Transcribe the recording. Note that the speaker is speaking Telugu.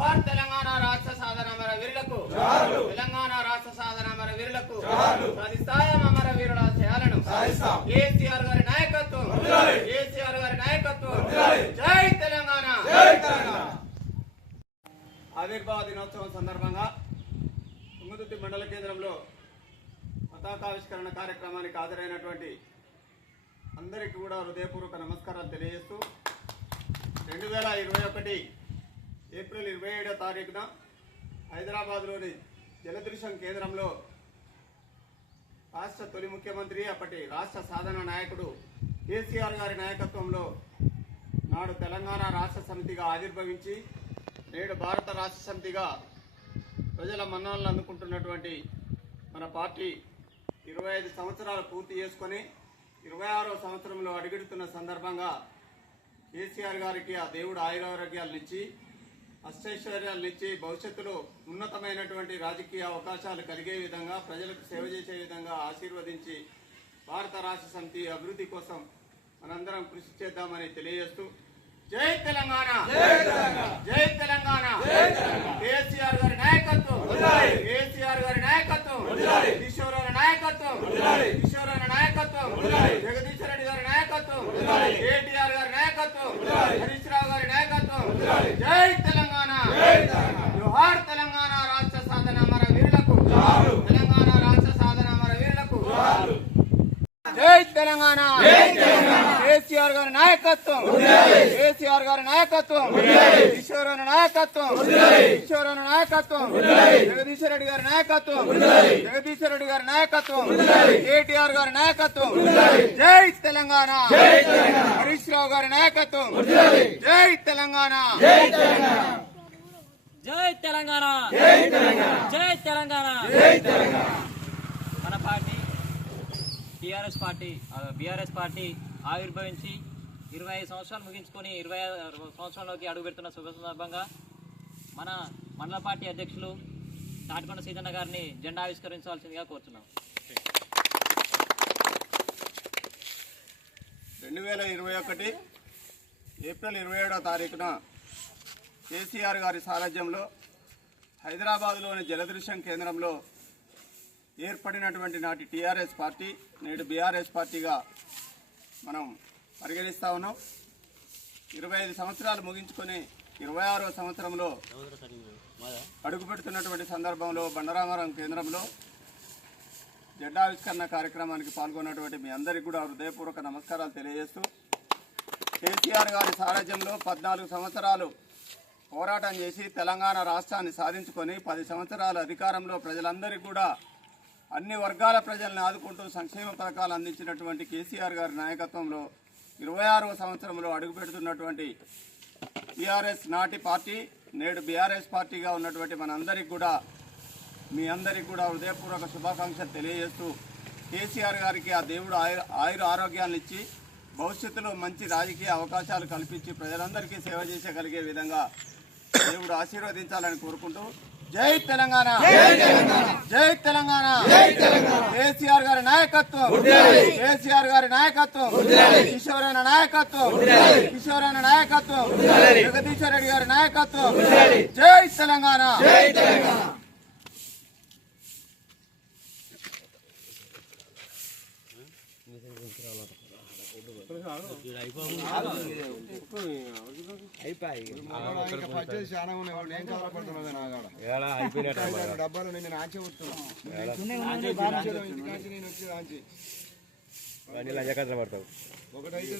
జోహార్ తెలంగాణ రాష్ట్ర సాధన అమర వీరులకు, తెలంగాణ రాష్ట్ర సాధన అమర వీరులకు సాధిస్తాయం అమర వీరుల ఆశయాలను. కేసీఆర్ గారి నాయకత్వం, కేసీఆర్ గారి నాయకత్వం. జై తెలంగాణ. ఆవిర్భావ దినోత్సవం సందర్భంగా తుంగతుర్తి మండల కేంద్రంలో పతాకావిష్కరణ కార్యక్రమానికి హాజరైనటువంటి అందరికీ కూడా హృదయపూర్వక నమస్కారాలు తెలియజేస్తూ 2021 ఏప్రిల్ 27వ తారీఖున హైదరాబాద్లోని జలదృశ్యం కేంద్రంలో రాష్ట్ర తొలి ముఖ్యమంత్రి, అప్పటి రాష్ట్ర సాధన నాయకుడు కేసీఆర్ గారి నాయకత్వంలో నాడు తెలంగాణ రాష్ట్ర సమితిగా ఆవిర్భవించి నేడు భారత రాష్ట్ర సమితిగా ప్రజల మన్ననలు అందుకుంటున్నటువంటి మన పార్టీ 25 సంవత్సరాలు పూర్తి చేసుకొని 26వ సంవత్సరంలో అడుగెడుతున్న సందర్భంగా కేసీఆర్ గారికి ఆ దేవుడు ఆయురారోగ్యాలనిచ్చి అష్టైశ్వర్యాలనిచ్చి భవిష్యత్తులో ఉన్నతమైనటువంటి రాజకీయ అవకాశాలు కలిగే విధంగా ప్రజలకు సేవ చేసే విధంగా ఆశీర్వదించి భారత రాష్ట్ర సమితి అభివృద్ధి కోసం మనందరం కృషి చేద్దామని తెలియజేస్తూ జై తెలంగాణ, జై తెలంగాణ. కేసీఆర్ గారి నాయకత్వం, కేసీఆర్ గారి నాయకత్వం, కిషోరాల నాయకత్వం, కిషోరాల నాయకత్వం, జగదీశ్వర రెడ్డి గారి నాయకత్వం, కేటీఆర్ గారి నాయకత్వం, హరీష్ రావు గారి నాయకత్వం. జై తెలంగాణ. జోహార్ తెలంగాణ రాష్ట్ర సాధన అమర వీరులకు, తెలంగాణ రాష్ట్ర సాధన అమర వీరులకు. జై తెలంగాణ. కేసీఆర్ గారి నాయకత్వం, కేసీఆర్ గారి నాయకత్వం, కిషోరాల నాయకత్వం, కిషోరాల నాయకత్వం, జగదీశ్వర రెడ్డి గారి నాయకత్వం, జగదీశ్వర రెడ్డి గారి నాయకత్వం, కేటీఆర్ గారి నాయకత్వం. జై తెలంగాణ. హరీష్ రావు గారి నాయకత్వం. జై తెలంగాణ. జై తెలంగాణ. జై తెలంగాణ. మన పార్టీ బీఆర్ఎస్ పార్టీ ఆవిర్భవించి 25 సంవత్సరాలు ముగించుకొని 26 సంవత్సరంలోకి అడుగుపెడుతున్న శుభ సందర్భంగా మన మండల పార్టీ అధ్యక్షులు తాటికొండ సీతన్న గారిని జెండా ఆవిష్కరించాల్సిందిగా కోరుతున్నాం. 2021 ఏప్రిల్ 27వ తారీఖున కేసీఆర్ గారి సారథ్యంలో హైదరాబాద్లోని జలదృశ్యం కేంద్రంలో ఏర్పడినటువంటి నాటి టీఆర్ఎస్ పార్టీ నేడు బీఆర్ఎస్ పార్టీగా మనం పరిగణిస్తా ఉన్నాం. 25 సంవత్సరాలు ముగించుకొని 26వ సంవత్సరంలో అడుగుపెడుతున్నటువంటి సందర్భంలో బండరామరం కేంద్రంలో జెండావిష్కరణ కార్యక్రమానికి పాల్గొన్నటువంటి మీ అందరికీ కూడా హృదయపూర్వక నమస్కారాలు తెలియజేస్తూ కేసీఆర్ గారి సారథ్యంలో 14 సంవత్సరాలు పోరాటం చేసి తెలంగాణ రాష్ట్రాన్ని సాధించుకొని 10 సంవత్సరాల అధికారంలో ప్రజలందరికీ కూడా అన్ని వర్గాల ప్రజలను ఆదుకుంటూ సంక్షేమ పథకాలు అందించినటువంటి కేసీఆర్ గారి నాయకత్వంలో 26వ సంవత్సరంలో అడుగుపెడుతున్నటువంటి టీఆర్ఎస్ నాటి పార్టీ నేడు బీఆర్ఎస్ పార్టీగా ఉన్నటువంటి మనందరికీ కూడా మీ అందరికీ కూడా హృదయపూర్వక శుభాకాంక్షలు తెలియజేస్తూ కేసీఆర్ గారికి ఆ దేవుడు ఆయుర ఆరోగ్యాలను ఇచ్చి భవిష్యత్తులో మంచి రాజకీయ అవకాశాలు కల్పించి ప్రజలందరికీ సేవ చేసగలిగే విధంగా దేవుడు ఆశీర్వదించాలని కోరుకుంటూ జై తెలంగాణ, జై తెలంగాణ. కేసీఆర్ గారి నాయకత్వం, కేసీఆర్ గారి నాయకత్వం, కిషోరాల నాయకత్వం, కిషోరాల నాయకత్వం, జగదీశ్వర రెడ్డి గారి నాయకత్వం. జై తెలంగాణ. డబ్బాలు నేను ఆంచి పడతావు ఒకటైతే